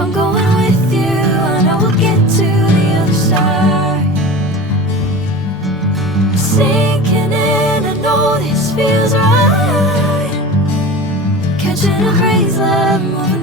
I'm going with you, I know we'll get to the other side. Sinking in, I know this feels right. Catching a crazy love, moving